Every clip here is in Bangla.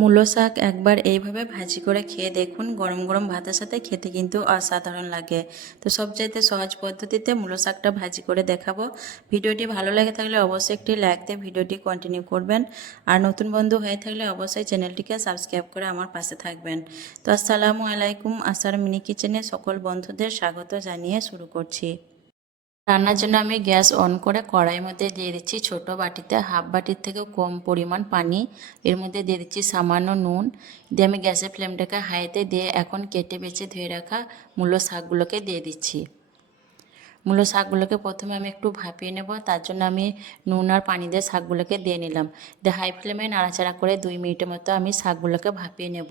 মূলো শাক একবার এইভাবে ভাজি করে খেয়ে দেখুন, গরম গরম ভাতের সাথে খেতে কিন্তু অসাধারণ লাগে। তো সবচাইতে সহজ পদ্ধতিতে মূলো শাকটা ভাজি করে দেখাবো। ভিডিওটি ভালো লাগে থাকলে অবশ্যই একটি লাইক দিয়ে ভিডিওটি কন্টিনিউ করবেন। আর নতুন বন্ধু হয়ে থাকলে অবশ্যই চ্যানেলটিকে সাবস্ক্রাইব করে আমার পাশে থাকবেন। তো আসসালামু আলাইকুম, আসার মিনি কিচেনে সকল বন্ধুদের স্বাগত জানিয়ে শুরু করছি। রান্নার জন্য আমি গ্যাস অন করে কড়াইয়ের মধ্যে দিয়ে দিচ্ছি ছোটো বাটিতে, হাফ বাটির থেকেও কম পরিমাণ পানি। এর মধ্যে দিয়ে দিচ্ছি সামান্য নুন। দিয়ে আমি গ্যাসের ফ্লেমটাকে হাইতে দিয়ে এখন কেটে বেছে ধুয়ে রাখা মূলো শাকগুলোকে দিয়ে দিচ্ছি। মূলো শাকগুলোকে প্রথমে আমি একটু ভাপিয়ে নেব, তার জন্য আমি নুন আর পানি দিয়ে শাকগুলোকে দিয়ে নিলাম। দিয়ে হাই ফ্লেমে নাড়াচাড়া করে দুই মিনিটের মতো আমি শাকগুলোকে ভাপিয়ে নেব।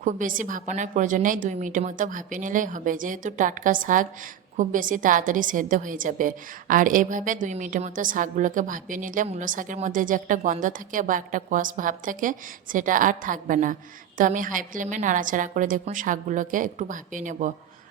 খুব বেশি ভাপানোর প্রয়োজন নেই, দুই মিনিটের মতো ভাপিয়ে নিলেই হবে। যেহেতু টাটকা শাক খুব বেশি তাড়াতাড়ি সেদ্ধ হয়ে যাবে। আর এইভাবে দুই মিনিটের মতো শাকগুলোকে ভাপিয়ে নিলে মূলো শাকের মধ্যে যে একটা গন্ধ থাকে বা একটা কষ ভাব থাকে, সেটা আর থাকবে না। তো আমি হাই ফ্লেমে নাড়াচাড়া করে দেখুন শাকগুলোকে একটু ভাপিয়ে নেব।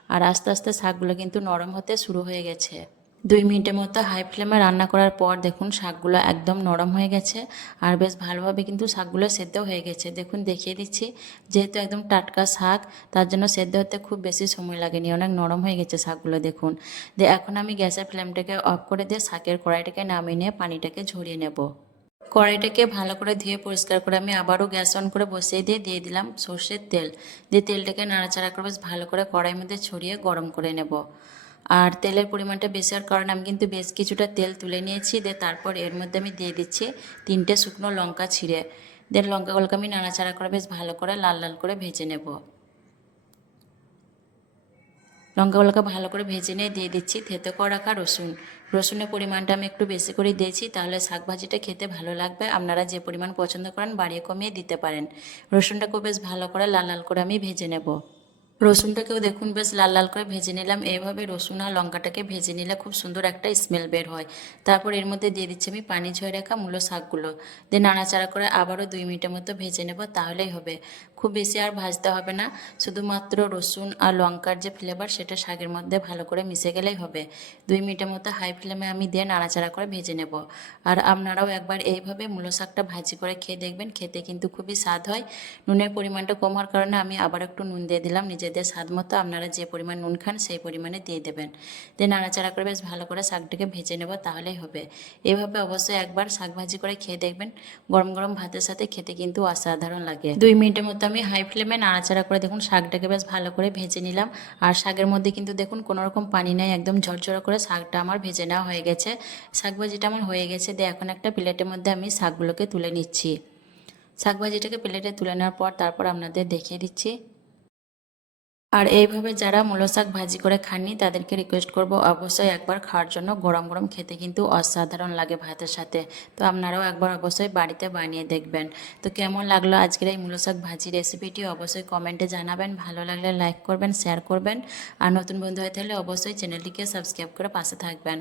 আর আস্তে আস্তে শাকগুলো কিন্তু নরম হতে শুরু হয়ে গেছে। দুই মিনিটের মতো হাই ফ্লেমে রান্না করার পর দেখুন শাকগুলো একদম নরম হয়ে গেছে। আর বেশ ভালোভাবে কিন্তু শাকগুলো সেদ্ধ হয়ে গেছে। দেখুন, দেখিয়ে দিচ্ছি, যেহেতু একদম টাটকা শাক, তার জন্য সেদ্ধ হতে খুব বেশি সময় লাগেনি। অনেক নরম হয়ে গেছে শাকগুলো, দেখুন। দিয়ে এখন আমি গ্যাসের ফ্লেমটাকে অফ করে দিয়ে শাকের কড়াইটাকে নামিয়ে নিয়ে পানিটাকে ঝরিয়ে নেব। কড়াইটাকে ভালো করে ধুয়ে পরিষ্কার করে আমি আবারও গ্যাস অন করে বসিয়ে দিয়ে দিয়ে দিলাম সর্ষের তেল। দিয়ে তেলটাকে নাড়াচাড়া করে বেশ ভালো করে কড়াইয়ের মধ্যে ছড়িয়ে গরম করে নেব। আর তেলের পরিমাণটা বেশি হওয়ার কারণে আমি কিন্তু বেশ কিছুটা তেল তুলে নিয়েছি। দিয়ে তারপর এর মধ্যে আমি দিয়ে দিচ্ছি তিনটে শুকনো লঙ্কা ছিঁড়ে। দিয়ে লঙ্কাগুলোকে আমি নাড়াচাড়া করে বেশ ভালো করে লাল লাল করে ভেজে নেব। লঙ্কাগুলোকে ভালো করে ভেজে নিয়ে দিয়ে দিচ্ছি থেতে করে রাখা রসুন। রসুনের পরিমাণটা আমি একটু বেশি করে দিয়েছি, তাহলে শাক ভাজিটা খেতে ভালো লাগবে। আপনারা যে পরিমাণ পছন্দ করেন বাড়িয়ে কমিয়ে দিতে পারেন। রসুনটাকেও বেশ ভালো করে লাল লাল করে আমি ভেজে নেব। রসুনটাকেও দেখুন বেশ লাল লাল করে ভেজে নিলাম। এইভাবে রসুন আর লঙ্কাটাকে ভেজে নিলে খুব সুন্দর একটা স্মেল বের হয়। তারপর এর মধ্যে দিয়ে দিচ্ছি আমি পানি ঝরে রাখা মূলো শাকগুলো। দিয়ে নাড়াচাড়া করে আবারও দুই মিনিটের মতো ভেজে নেব, তাহলেই হবে। খুব বেশি আর ভাজতে হবে না, শুধুমাত্র রসুন আর লঙ্কার যে ফ্লেভার সেটা শাকের মধ্যে ভালো করে মিশে গেলেই হবে। দুই মিনিটের মতো হাই ফ্লেমে আমি দিয়ে নাড়াচাড়া করে ভেজে নেব। আর আপনারাও একবার এইভাবে মূলো শাকটা ভাজি করে খেয়ে দেখবেন, খেতে কিন্তু খুবই স্বাদ হয়। নুনের পরিমাণটা কম হওয়ার কারণে আমি আবার একটু নুন দিয়ে দিলাম নিজেদের স্বাদ মতো আপনারা যে পরিমাণ নুন খান সেই পরিমাণে দিয়ে দেবেন। দিয়ে নাড়াচাড়া করে বেশ ভালো করে শাকটাকে ভেজে নেব, তাহলেই হবে। এভাবে অবশ্যই একবার শাক ভাজি করে খেয়ে দেখবেন। গরম গরম ভাতের সাথে খেতে কিন্তু অসাধারণ লাগে। দুই মিনিটের মতো আমি হাই ফ্লেমে নাড়াচাড়া করে দেখুন শাকটাকে বেশ ভালো করে ভেজে নিলাম। আর শাকের মধ্যে কিন্তু দেখুন কোনো রকম পানি নেই, একদম ঝরঝরে করে শাকটা আমার ভেজে নেওয়া হয়ে গেছে। শাক ভাজিটা আমার হয়ে গেছে। দিয়ে এখন একটা প্লেটের মধ্যে আমি শাকগুলোকে তুলে নিচ্ছি। শাক ভাজিটাকে প্লেটে তুলে নেওয়ার পর তারপর আপনাদের দেখিয়ে দিচ্ছি। আর এইভাবে যারা মূলো শাক ভাজি করে খাননি, তাদেরকে রিকোয়েস্ট করব অবশ্যই একবার খাওয়ার জন্য গরম গরম খেতে কিন্তু অসাধারণ লাগে ভাতের সাথে। তো আপনারাও একবার অবশ্যই বাড়িতে বানিয়ে দেখবেন। তো কেমন লাগল আজকের এই মূলো শাক ভাজি রেসিপিটি অবশ্যই কমেন্টে জানাবেন। ভালো লাগলে লাইক করবেন শেয়ার করবেন। আর নতুন বন্ধু হয়ে থাকলে অবশ্যই চ্যানেলটিকে সাবস্ক্রাইব করে পাশে থাকবেন।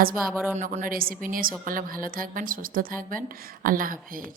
আসব আবার অন্য কোনো রেসিপি নিয়ে। সকলে ভালো থাকবেন, সুস্থ থাকবেন। আল্লাহ হাফেজ।